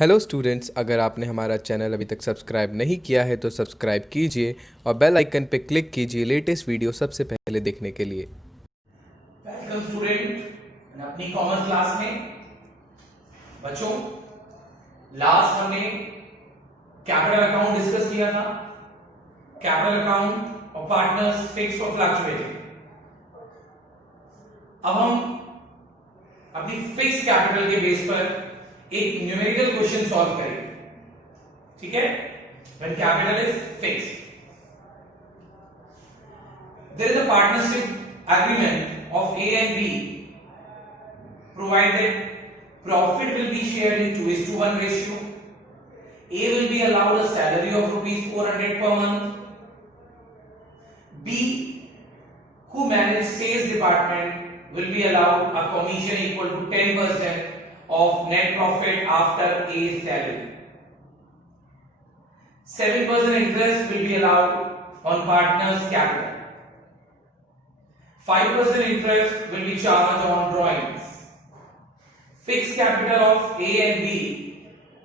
Hello students, अगर आपने हमारा चैनल अभी तक सब्सक्राइब नहीं किया है तो सब्सक्राइब कीजिए और बेल आइकन पर क्लिक कीजिए लेटेस्ट वीडियो सबसे पहले देखने के लिए। वेलकम स्टूडेंट अपनी कॉमर्स क्लास में। बच्चों, लास्ट हमने कैपिटल अकाउंट डिस्कस किया था। कैपिटल अकाउंट और पार्टनर्स फिक्स्ड और फ्लक्चुएटिंग। अब हम अपनी फिक्स कैपिटल के बेस पर एक न्यूमेरिकल क्वेश्चन सॉल्व करेंगे। ठीक है? When capital is fixed, there is a partnership agreement of A and B, provided profit will be shared in 2:1 ratio. A will be allowed a salary of rupees 400 per month. B, who manage sales department, will be allowed a commission equal to 10% of net profit after A's salary. 7% interest will be allowed on partner's capital. 5% interest will be charged on drawings. Fixed capital of A and B,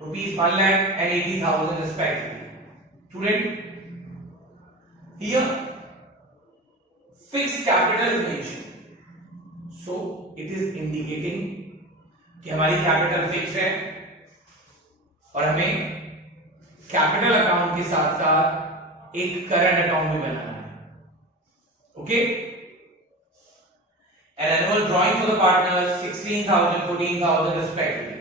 rupees 1,80,000 respectively. Student, here fixed capital is mentioned, so it is indicating कि हमारी capital fix है और हमें capital account के साथ साथ एक current account भी बनाना है। Okay? An annual drawing for the partners 16,000, 14,000 respectively.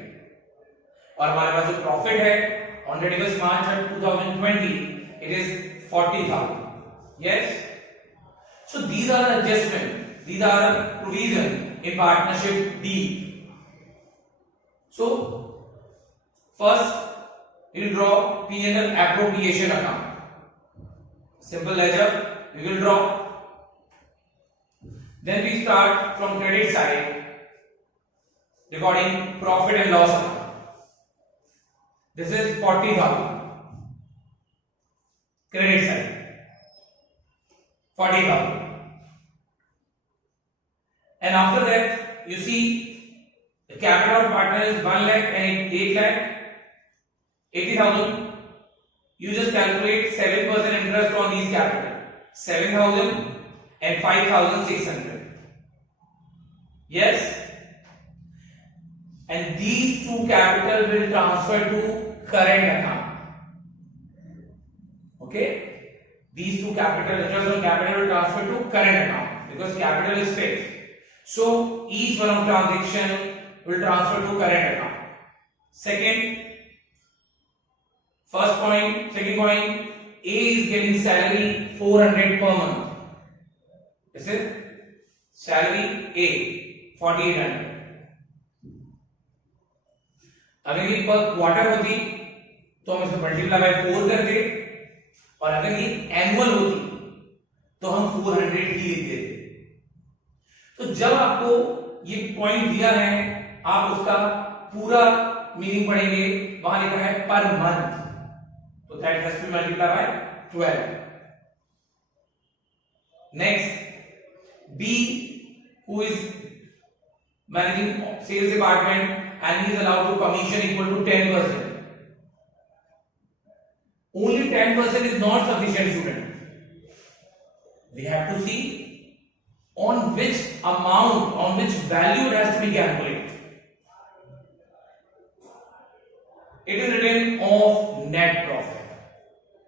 और हमारे पास जो प्रॉफिट है on 31st March 2020, it is 40,000. Yes? So these are the adjustment, these are the provision in partnership D. So first we will draw P&L appropriation account. Simple ledger we will draw. Then we start from credit side, recording profit and loss account. This is 40,000. Credit side 40,000. And after that you see the capital of partner is 1 lakh and 8 lakh 80,000. You just calculate 7% interest on these capital, 7,000 and 5,600. Yes? And these two capital will transfer to current account. Okay? These two capital, interest on capital will transfer to current account because capital is fixed. So each one of transaction will transfer to current account. Second point, A is getting salary 400 per month. This is salary A 4,800. अगर ये पर quarter होती तो हम इसे multiply by 4 करते, और अगर ये एनुअल होती तो हम 400 ही लिख देते। तो जब आपको ये पॉइंट दिया है, आप उसका पूरा मीनिंग पढ़ेंगे। वहां लिखा है पर मंथ, तो that has to be multiply by 12. Next, B, who is managing sales department and he is allowed to commission equal to 10%. Only 10% is not sufficient, student. We have to see on which amount, on which value it has to be calculated. It is written of net profit.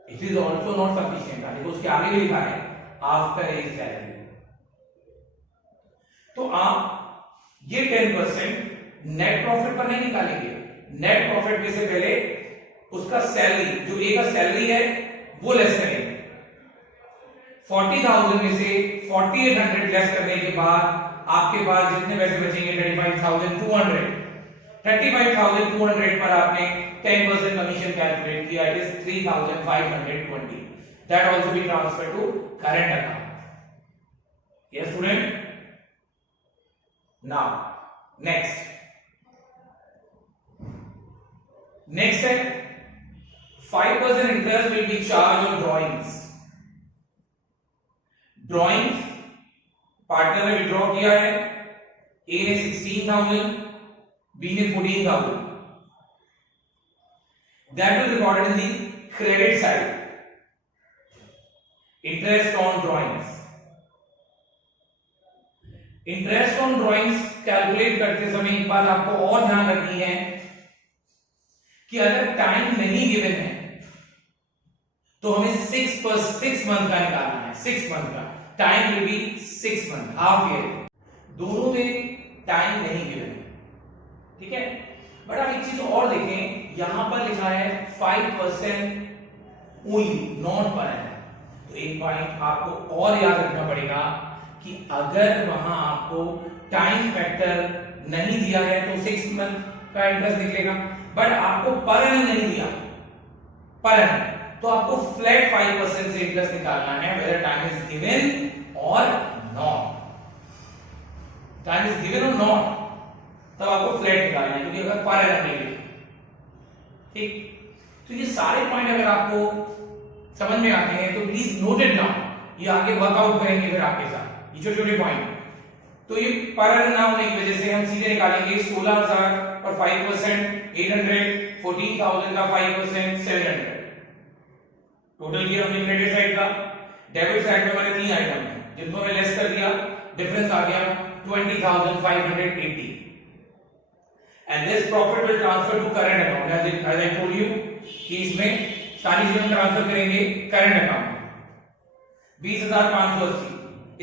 It is also not sufficient. देखो उसके आगे भी लिखा है after a salary. तो आप ये 10% net profit पर नहीं निकालेंगे। नेट प्रॉफिट में से पहले उसका सैलरी, जो ए का सैलरी है वो लेस करेंगे। 40,000 में से 4,800 लेस करने के बाद आपके पास जितने पैसे बचेंगे 35,200। 35,200 पर आपने 10% कमीशन कैलकुलेट किया, it is 3,520. That also be transfer to current account. Yes student? Now next है 5% interest will be charged on drawings. Drawings partner ने विड्रॉ किया है, ए ने 16,000, बी ने 14,000. that will be recorded in the credit side. Interest on drawings. Interest on drawings calculate करते समय एक बात आपको और ध्यान रखनी है कि अगर टाइम नहीं गिवन है तो हमें 6 मंथ का निकालना है। 6 मंथ का time will be 6 month, half year. दोनों में टाइम नहीं गिवन है, ठीक है। बट आप एक चीज और देखें, यहां पर लिखा है 5% ओनली, नॉट पर है। तो एक पॉइंट आपको और याद रखना पड़ेगा कि अगर वहां आपको टाइम फैक्टर नहीं दिया है तो 6 मंथ का इंटरेस्ट निकलेगा, बट आपको पर एनम नहीं दिया पर एनम, तो आपको फ्लैट 5% से इंटरेस्ट निकालना है, वेदर टाइम इज गिवन और नॉट। टाइम इज गिवन और नॉट, तब आपको फ्लैट निकालना है, क्योंकि अगर पर एनम नहीं लिखा, ठीक। तो ये सारे पॉइंट अगर आपको समझ में आते हैं तो प्लीज नोट इट डाउन, ये आगे वर्कआउट करेंगे फिर आपके साथ ये छोटे छोटे पॉइंट। तो ये पर एनम ना होने की वजह से हम सीधे निकालेंगे 16,000 और 5% 800, 14,000 का 5% 700। टोटल किया हमने क्रेडिट साइड का। डेबिट साइड में हमारे 3 आइटम हैं जिनको हमने लेस कर दिया, डिफरेंस आ गया 20,580। And this profit will transfer to current account, as I told you कि इसमें सारी चीजें ट्रांसफर करेंगे करंट अकाउंट में। 20,580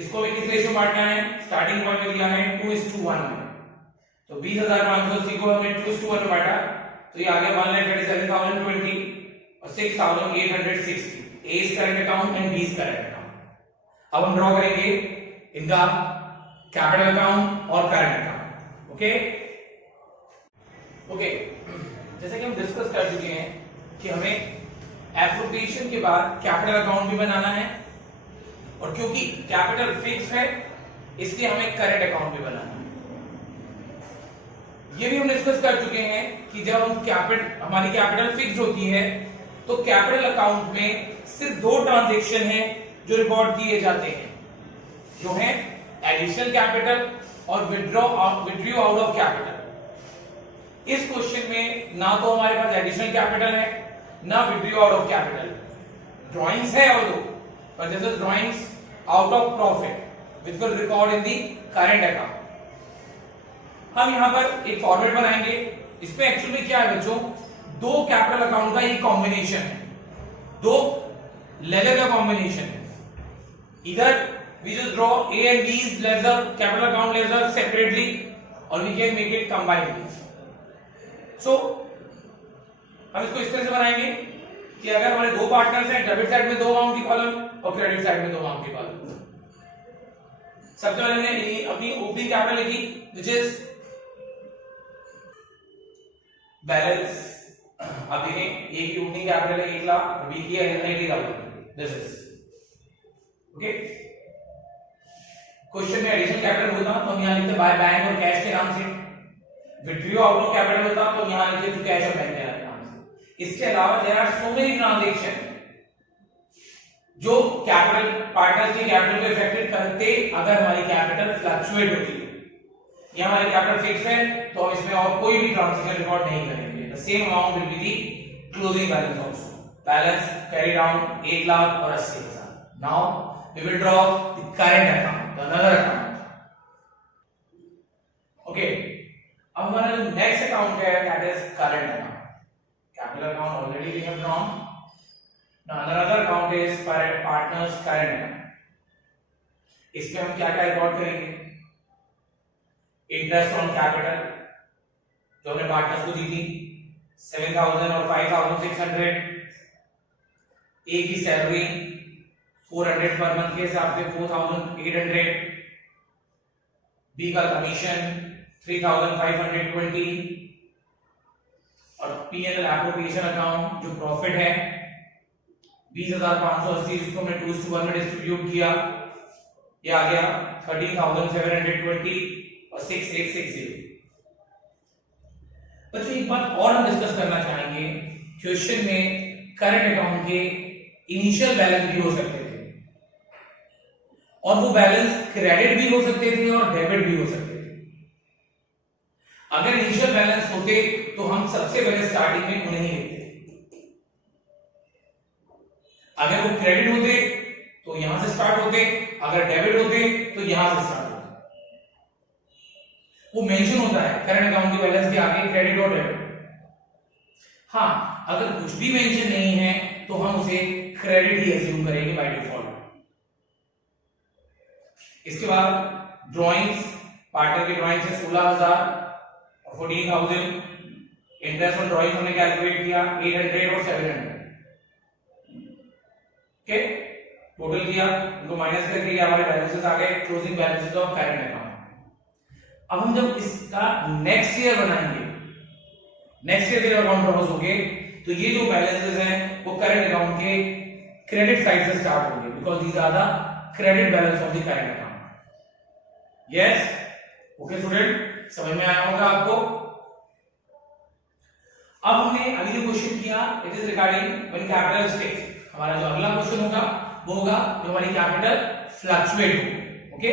इसको भी किस रेशियो बांटना है, स्टार्टिंग पॉइंट में दिया है 2:1 में, तो 20,580 को हमने 2:1 में बांटा, तो ये आ गया 1,37,020 और 6,860। A is current account and B is current account. अब हम ड्रॉ करेंगे इनका कैपिटल अकाउंट और करंट अकाउंट। ओके ओके, जैसे कि हम डिस्कस कर चुके हैं कि हमें एप्रोप्रिएशन के बाद कैपिटल अकाउंट भी बनाना है, और क्योंकि कैपिटल फिक्स है इसलिए हमें करंट अकाउंट भी बनाना है। ये भी हम डिस्कस कर चुके हैं कि जब हम हमारी कैपिटल फिक्स होती है तो कैपिटल अकाउंट में सिर्फ 2 ट्रांजैक्शन हैं जो रिकॉर्ड किए जाते हैं, जो है एडिशनल कैपिटल और विथड्रॉ आउट ऑफ कैपिटल। इस क्वेश्चन में ना तो हमारे पास एडिशनल कैपिटल है ना withdraw out of capital. Drawings है और दो, but this is drawings out of profit which will record in the current account। हम यहां पर एक फॉर्मेट बनाएंगे, इसमें एक्चुअली में क्या है बच्चों, 2 कैपिटल अकाउंट का एक कॉम्बिनेशन है, 2 लेजर का कॉम्बिनेशन है। इधर we just draw A and B's ledger, capital account ledger separately, or we can make it combined। so हम इसको इस तरह से बनाएंगे कि अगर हमारे 2 पार्टनर्स हैं, डेबिट साइड में 2 अमाउंट की कॉलम और क्रेडिट साइड में 2 अमाउंट की कॉलम। सबसे पहले हमने अपनी ओपनिंग कैपिटल लिखी व्हिच इज बैलेंस। अब देखें, ए की ओपनिंग कैपिटल है 1 लाख, बी की है 80,000। This is okay. क्वेश्चन में एडिशनल कैपिटल होता तो हम यहां लिखते बाय बैंक और कैश के नाम से, विथड्रॉ आउट ऑफ कैपिटल होता तो यहां लिखते टू कैश और बैंक के नाम से। इसके अलावा there are so many transaction जो कैपिटल पार्टनर्स की कैपिटल को इफेक्टेड करते अगर हमारी कैपिटल फ्लक्चुएट होती है। ये हमारी कैपिटल फिक्स है तो हम इसमें और कोई भी ट्रांजैक्शन रिकॉर्ड नहीं करेंगे। The same amount will be the closing balance also. Balance carry down 1 lakh और 80,000। Now we will draw the current account, the another account. Okay, अब हमारा जो नेक्स्ट अकाउंट है that is current account. Capital account already we have drawn. Now another account is partners current account। इसमें हम क्या क्या record करेंगे, interest on capital जो हमने पार्टनर्स को दी थी 7,000 और 5,600, ए की सैलरी 400 पर मंथ के हिसाब से 4,800, बी का कमीशन 3,520 और पी&एल एप्रोप्रिएशन अकाउंट जो प्रॉफिट है 20,580, जिसको हमने 2:1 में डिस्ट्रीब्यूट किया, ये आ गया 13,720 और 6,860। बच्चों एक बात और हम डिस्कस करना चाहेंगे, क्वेश्चन में करंट अकाउंट के इनिशियल बैलेंस भी हो सकते थे और वो बैलेंस क्रेडिट भी हो सकते थे और डेबिट भी हो सकते थे। अगर इनिशियल बैलेंस होते तो हम सबसे पहले स्टार्टिंग में उन्हें ही लिखते, अगर वो क्रेडिट होते तो यहां से स्टार्ट होते, अगर डेबिट होते तो यहां से स्टार्ट होते। वो मेंशन होता है करंट अकाउंट के बैलेंस के आगे क्रेडिट और डेबिट। हाँ, अगर कुछ भी मेंशन नहीं है तो हम उसे क्रेडिट ही अज्यूम करेंगे बाय डिफॉल्ट। इसके बाद ड्राइंग्स, पार्टनर की ड्राइंग्स है 16,000 और 14,000। इंटरेस्ट ऑन ड्राइंग हमने कैलकुलेट किया 800 और 700। ओके, टोटल किया, उनको माइनस करके हमारे बैलेंसेस आ गए, closing balances of current account. अब हम जब इसका नेक्स्ट ईयर बनाएंगे, नेक्स्ट ईयर जब अकाउंट क्लोज होंगे तो ये जो बैलेंसेस हैं वो करंट अकाउंट के क्रेडिट साइड से स्टार्ट होंगे, because these are the credit balance of the current account. Yes, okay student, समझ में आया होगा आपको। अब हमने अभी जो क्वेश्चन किया it is regarding when capital stage. हमारा जो अगला क्वेश्चन होगा वो होगा जो हमारी कैपिटल फ्लक्चुएट होगी। ओके,